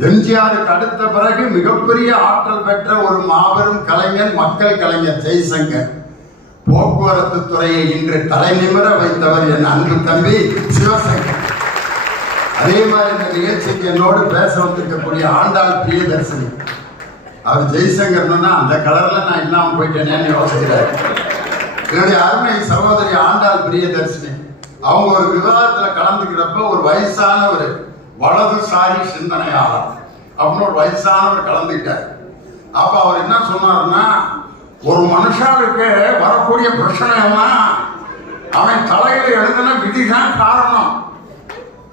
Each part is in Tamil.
எம்ஜிஆருக்கு அடுத்த பிறகு மிகப்பெரிய ஆற்றல் பெற்ற ஒரு மாபெரும் கலைஞர், மக்கள் கலைஞர் ஜெய்சங்கர். போக்குவரத்து துறையை இன்று தலைநிமிர வைத்தவர் என் அன்பு தம்பி சிவசங்கர். அதே மாதிரி இந்த நிகழ்ச்சிக்கு என்னோடு பேச வந்திருக்கக்கூடிய ஆண்டாள் பிரியதர்சினி. அவர் ஜெய்சங்கர்னா அந்த கலர்ல நான் இல்லாம போயிட்டேனேன்னு யோசிக்கிறார். என்னுடைய அருமை சகோதரி ஆண்டாள் பிரியதர்சினி அவங்க ஒரு விவாதத்துல கலந்துக்கிறப்ப ஒரு வயசானவர், வலதுசாரி சிந்தனையாளர் அப்படின்னு ஒரு வயசானவர் கலந்துக்கிட்டார். அப்ப அவர் என்ன சொன்னாருன்னா, ஒரு மனுஷாவுக்கு வரக்கூடிய பிரச்சனைலாம் அவன் தலையில எழுதின விதிதான் காரணம்.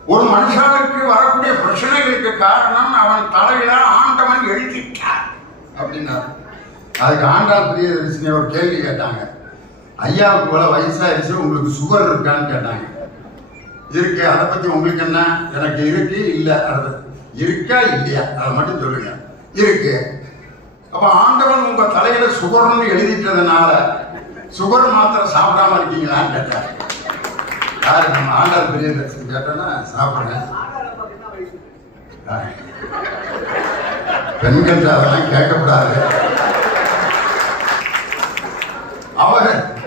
ஒரு மனுஷனுக்கு வரக்கூடிய பிரச்சனைகளுக்கு காரணம் அவன் தலையில ஆண்டவன் எழுதிட்டார் அப்படின்னாரு. அதுக்கு ஆண்டாள் பிரியதர்சினி ஒரு கேள்வி கேட்டாங்க. ஐயாவுக்கு போல வயசாயிருச்சு, உங்களுக்கு சுகர் இருக்கான்னு கேட்டாங்க. இருக்கு, அதை பத்தி உங்களுக்கு என்ன? எனக்கு இருக்கு, இல்ல, அது இருக்கா இல்லையா அதை மட்டும் சொல்லுங்க. இருக்கு. அப்ப ஆண்டவன் உங்க தலையில சுகர்னு எழுதிட்டதுனால சுகர் மாத்திரை சாப்பிடாம இருக்கீங்களான்னு கேட்டாங்க. யாரு? நம்ம ஆண்டாள் பிரியதர்சினி கேட்டோன்னா சாப்பிடுறேன். பெண்கள் அதெல்லாம் கேட்கக்கூடாது. அவர்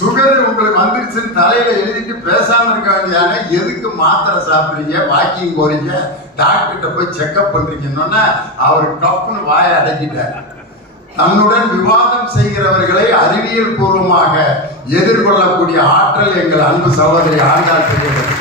சுகர் உங்களுக்கு வந்துருச்சுன்னு தலையில எழுதிட்டு பேசாம இருக்க வேண்டியாங்க. எதுக்கு மாத்திரை சாப்பிடுறீங்க, வாக்கிங் போறீங்க, டாக்டர்கிட்ட போய் செக்அப் பண்றீங்கன்னா அவர் கப்புன்னு வாயை அடக்கிட்டார். தன்னுடன் விவாதம் செய்கிறவர்களை அறிவியல் பூர்வமாக எதிர்கொள்ளக்கூடிய ஆற்றல் எங்கள் அன்பு சகோதரி ஆண்டாள் பிரியதர்சினி.